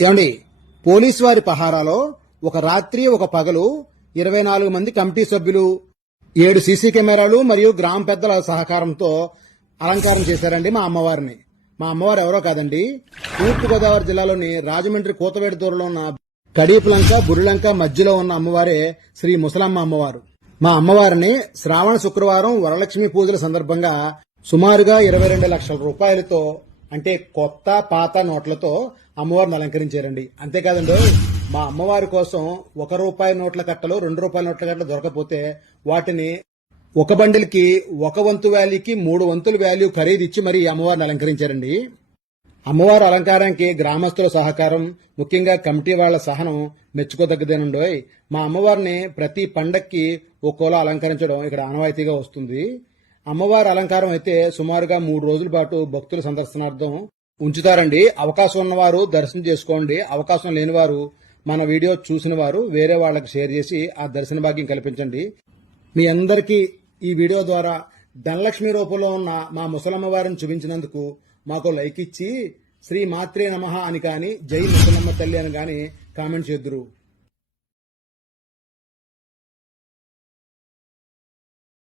ఏమండి, పోలీసు వారి పహారాలో ఒక రాత్రి ఒక పగలు 24 మంది కమిటీ సభ్యులు 7 సీసీ కెమెరాలు మరియు గ్రామ పెద్దల సహకారంతో అలంకారం చేశారండి మా అమ్మవారిని. మా అమ్మవారు ఎవరో కాదండి, తూర్పుగోదావరి జిల్లాలోని రాజమండ్రి కూతవేడు దూరంలో ఉన్న కడీపులంక బుర్రిలంక మధ్యలో ఉన్న అమ్మవారే శ్రీ ముసలమ్మ అమ్మవారు. మా అమ్మవారిని శ్రావణ శుక్రవారం వరలక్ష్మి పూజల సందర్భంగా సుమారుగా 22 లక్షల రూపాయలతో, అంటే కొత్త పాత నోట్లతో అమ్మవారిని అలంకరించారండి. అంతేకాదండి, మా అమ్మవారి కోసం ₹1 నోట్ల కట్టలు, ₹2 నోట్ల కట్టలు దొరకపోతే వాటిని ఒక బండిల్కి 1 వంతు వాల్యూకి 3 వంతుల వాల్యూ ఖరీదిచ్చి మరీ అమ్మవారిని అలంకరించారండి. అమ్మవారి అలంకారానికి గ్రామస్తుల సహకారం, ముఖ్యంగా కమిటీ వాళ్ల సహనం మెచ్చుకోదగ్గదేనండోయ్. మా అమ్మవారిని ప్రతి పండక్కి ఒక్కోలా అలంకరించడం ఇక్కడ ఆనవాయితీగా వస్తుంది. అమ్మవారి అలంకారం అయితే సుమారుగా 3 రోజుల పాటు భక్తుల సందర్శనార్థం ఉంచుతారండి. అవకాశం ఉన్నవారు దర్శనం చేసుకోండి. అవకాశం లేని వారు మన వీడియో చూసిన వారు వేరే వాళ్ళకి షేర్ చేసి ఆ దర్శన భాగ్యం కల్పించండి. మీ అందరికీ ఈ వీడియో ద్వారా ధనలక్ష్మి రూపంలో ఉన్న మా ముసలమ్మ వారిని చూపించినందుకు మాకు లైక్ ఇచ్చి శ్రీ మాత్రే నమః అని కానీ, జై ముసలమ్మ తల్లి అని కానీ కామెంట్ చేద్దురు.